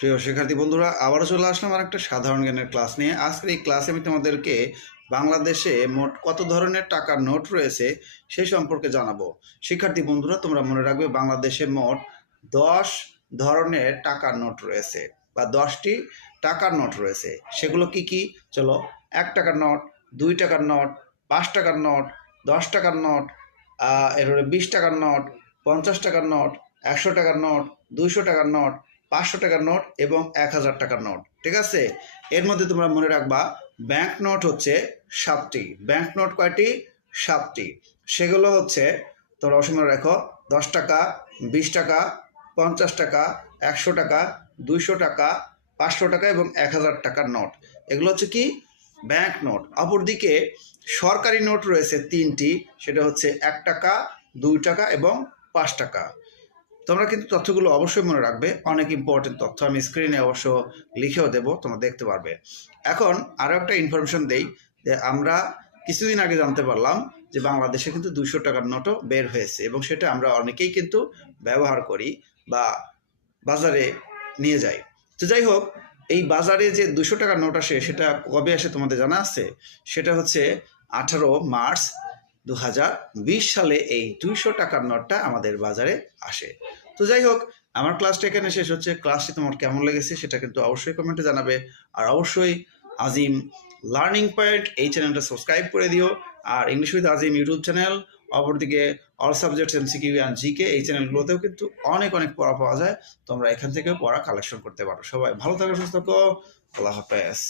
প্রিয় শিক্ষার্থী বন্ধুরা, আবারও চলে আসলাম আর একটা সাধারণ জ্ঞানের ক্লাস নিয়ে। আজকের এই ক্লাসে আমি তোমাদেরকে বাংলাদেশে মোট কত ধরনের টাকার নোট রয়েছে সেই সম্পর্কে জানাবো। শিক্ষার্থী বন্ধুরা, তোমরা মনে রাখবে বাংলাদেশে মোট 10 ধরনের টাকার নোট রয়েছে বা 10টি টাকার নোট রয়েছে। সেগুলো কি কি? চলো, 1 টাকার নোট, 2 টাকার নোট, 5 টাকার নোট, 10 টাকার নোট, এরপরে 20 টাকার নোট, 50 টাকার নোট, 100 টাকার নোট, 200 টাকার নোট, 500 টাকার নোট এবং 1000 টাকার নোট। ঠিক আছে? এর মধ্যে তোমরা মনে রাখবা ব্যাংক নোট হচ্ছে 7টি। ব্যাংক নোট কয়টি? 7টি। সেগুলো হচ্ছে, তোমরা অবশ্যই মনে রাখো, 10 টাকা, 20 টাকা, 50 টাকা, 100 টাকা, 200 টাকা, 500 টাকা এবং 1000 টাকার নোট। এগুলো হচ্ছে কি? Bank note. অপরদিকে সরকারি নোট রয়েছে 3টি। সেটা হচ্ছে 1 টাকা, 2 টাকা এবং 5 টাকা। তোমরা কিন্তু তথ্যগুলো অবশ্যই মনে রাখবে, অনেক ইম্পর্টেন্ট তথ্য। আমি স্ক্রিনে অবশ্য লিখেও দেবো, তোমরা দেখতে পারবে। এখন আরও একটা ইনফরমেশন দেই যে আমরা কিছুদিন আগে জানতে পারলাম যে বাংলাদেশে কিন্তু 200 টাকার নোটও বের হয়েছে এবং সেটা আমরা অনেকেই কিন্তু ব্যবহার করি বা বাজারে নিয়ে যাই। তো যাই হোক, এই বাজারে যে 200 টাকার নোট আসে সেটা কবে আসে তোমাদের জানা আছে? সেটা হচ্ছে 18 মার্চ 2020 সালে এই 200 টাকার নোটটা আমাদের বাজারে আসে। তো যাই হোক, আমার ক্লাসটা এখানে শেষ হচ্ছে। ক্লাসটি তোমার কেমন লেগেছে সেটা কিন্তু অবশ্যই কমেন্টে জানাবে। আর অবশ্যই আজিম লার্নিং পয়েন্ট এই চ্যানেলটা সাবস্ক্রাইব করে দিও। আর English with Azim YouTube channel, অপরদিকে all subjects MCQ and GK, এই চ্যানেলগুলোতেও কিন্তু অনেক অনেক পড়া পাওয়া যায়। তোমরা এখান থেকেও পড়া কালেকশন করতে পারো। সবাই ভালো থাকো, সুস্থ থাকো। আল্লাহ হাফেজ।